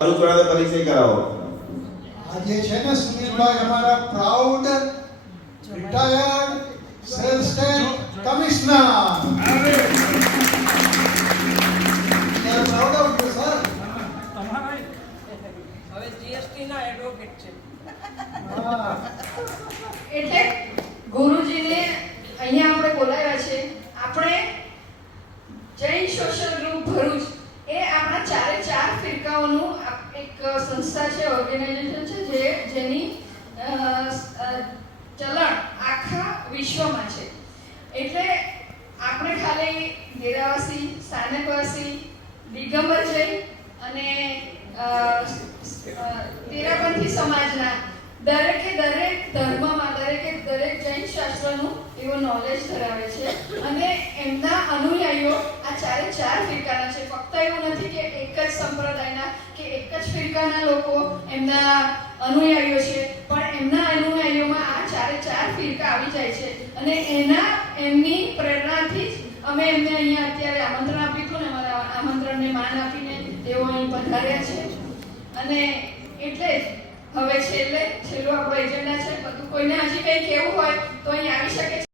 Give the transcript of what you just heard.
થોડા પરિચય કરાવો. આજે છે ને સુનિલભાઈ અમારા proud retired sales tax commissioner. Proud of you sir. હવે જીએસટી ના એડવોકેટ છે. એટલે ગુરુજીને અહીંયા આપણે બોલાવ્યા છે. આપણે જૈન સોશિયલ ગ્રુપ ભરૂચ એ આપણા ચાર ફિરકાઓનું એક સંસ્થા છે, ઓર્ગેનાઇઝેશન છે જેની ચલણ આખા વિશ્વમાં છે. એટલે આપણે ખાલી ડેરાવાસી, સ્થાનકવાસી, દિગંબર જૈન અને તેરાપંથી સમાજના દરેક ધર્મમાં દરેક જૈન શાસ્ત્રનું એવું નોલેજ ધરાવે છે અને એમના અનુયાયીઓ આ ચાર ફિરકાના છે. ફક્ત એવું નથી કે એક જ સંપ્રદાયના કે એક જ ફિરકાના લોકો એમના અનુયાયીઓ છે, પણ એમના અનુયાયીઓમાં આ ચાર ફિરકા આવી જાય છે અને એમની પ્રેરણાથી જ અમે એમને અહીંયા અત્યારે આમંત્રણ આપ્યું હતું ને અમારા આમંત્રણને માન આપીને તેઓ અહીં પધાર્યા છે. અને એટલે જ હવે છેલ્લું આપણો એજન્ડા છે. બધું કોઈને હજી કંઈ કહેવું હોય તો અહીં આવી શકે છે.